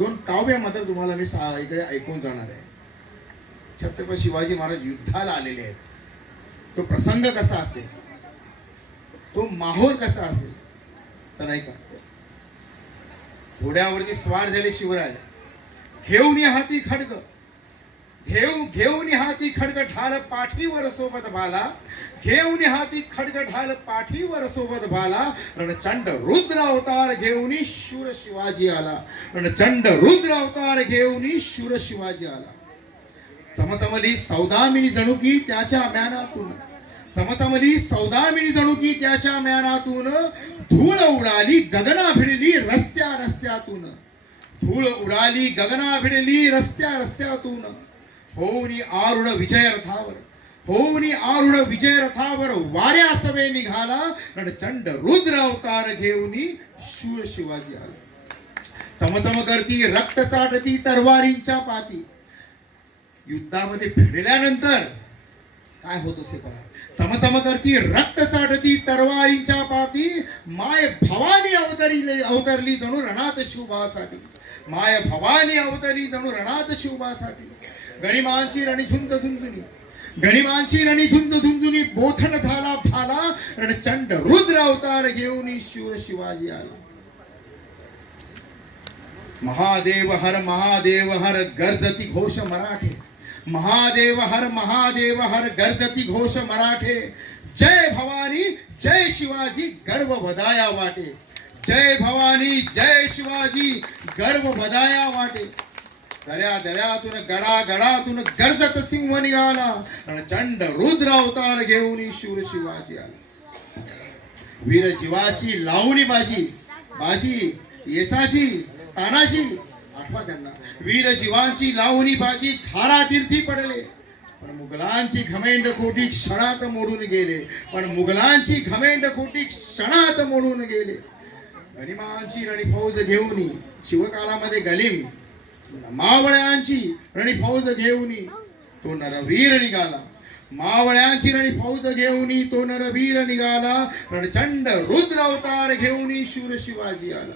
दोन काव्य मात्र तुम्हाला मी इकडे ऐकून जाणार आहे. छत्रपती शिवाजी महाराज युद्धाला आलेले आहेत. तो प्रसंग कसा असेल, तो माहोल कसा असेल तर ऐका. घोड्यावरती स्वार झाले शिवराज, घेऊन हाती खड्ग, घेऊन हाती खड्ग ढाल पाठीवर सोबत भाला, घेऊन हाती खड्ग ढाल पाठीवर सोबत भाला, रणचंड रुद्र अवतार घेऊन शूर शिवाजी आला, रणचंड रुद्र अवतार घेऊन शूर शिवाजी आला. चमचमली सौदामिनी जणू की त्याच्या म्यानातून, चमचमली सौदामिनी जणू की त्याच्या म्यानातून, धूळ उडाली गगना भिडली रस्त्या रस्त्यातून, धूळ उडाली गगना भिडली रस्त्या रस्त्यातून. होऊनी आरूढ विजय रथावर, होऊनी आरूढ विजय रथावर, वाऱ्या सवे निघाला, रणचंड रुद्र अवतार घेऊनी शूर शिवाजी आला. चमचम करती रक्त चाटती तरवारींच्या पाती. युद्धामध्ये भिडल्यानंतर काय होत असे पहा. चमचम करती रक्त चाटती तरवारींच्या पाती, माय भवानी अवतरली जणू रणात शिवबासाठी, माय भवानी अवतरली जणू रणात शिवबासाठी. गणिमांची रणी झुंज झुंजुनी, गणिमांची रणी झुंज झुंजुनी, बोथण झाला भाला, रणचंड रुद्र अवतार घेऊन शूर शिवाजी आला. महादेव हर गर्जती घोष मराठे, महादेव हर गर्जती घोष मराठे. जय भवानी जय शिवाजी गर्व बदाया वाटे, जय भवानी जय शिवाजी गर्व बदाया वाटे. दर्या दर्यातून गडा गडातून गर्जत सिंह निघाला, रणचंड रुद्र अवतार घेऊन शूर शिवाजी आला. वीर जीवाची लावणी बाजी, बाजी येसाची तानाजी, आठवा त्यांना. वीर जीवांची लावणी बाजी थारा तीर्थी पडले, पण मुघलांची घमेंड कोटी क्षणात मोडून गेले, पण मुघलांची घमेंड कोटी क्षणात मोडून गेले. गनिमांची रणफौज घेऊन शिवकालामध्ये गलिम, मावळ्यांची रणफौज घेऊन तो नरवीर निघाला, मावळ्यांची रणफौज घेऊन तो नरवीर निघाला. रणचंड रुद्र अवतार घेऊन शूर शिवाजी आला.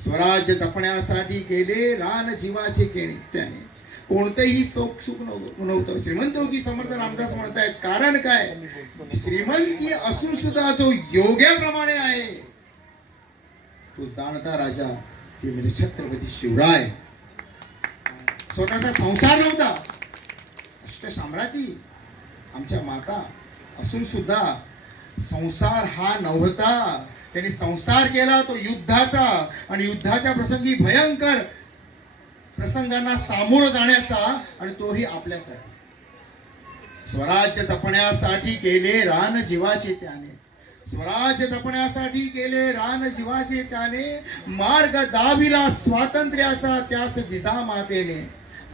स्वराज्य जपण्यासाठी केले रान जीवाचे केणे, त्याने कोणतेही सुख नव्हतं. श्रीमंतोगी समर्थ रामदास म्हणतायत, कारण काय, श्रीमंती असून सुद्धा जो योग्याप्रमाणे आहे तो जाणता राजा ते म्हणजे छत्रपती शिवराय. स्वतःचा संसार नव्हता, अष्टसाम्राज्ञी आमच्या माता असून सुद्धा संसार हा नव्हता. त्यांनी संसार केला तो युद्धाचा, आणि युद्धाच्या प्रसंगी भयंकर प्रसंगांना सामोरं जाण्याचा, आणि तोही आपल्यासाठी. स्वराज्य जपण्यासाठी केले रान जीवाचे त्याने, स्वराज्य जपण्यासाठी केले रान जीवाचे त्याने. मार्ग दाबिला स्वातंत्र्याचा त्यास जिजामातेने,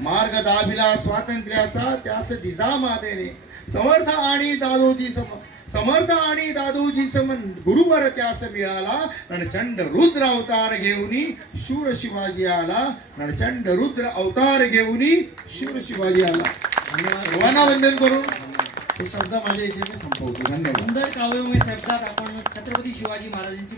मार्ग दाबिला स्वातंत्र्याचा त्यास जिजामातेने. समर्थ आणि दादोजी समर्थ आणि दादोजी सम गुरुवर त्यास मिळाला. रणचंड रुद्र अवतार घेऊन शूर शिवाजी आला, रणचंड रुद्र अवतार घेऊन शूर शिवाजी आला. सर्वांना वंदन करून हे शब्द माझ्या इथे संपवतो. धन्यवाद. सुंदर काव्यमय शब्दात आपण छत्रपती शिवाजी महाराजांची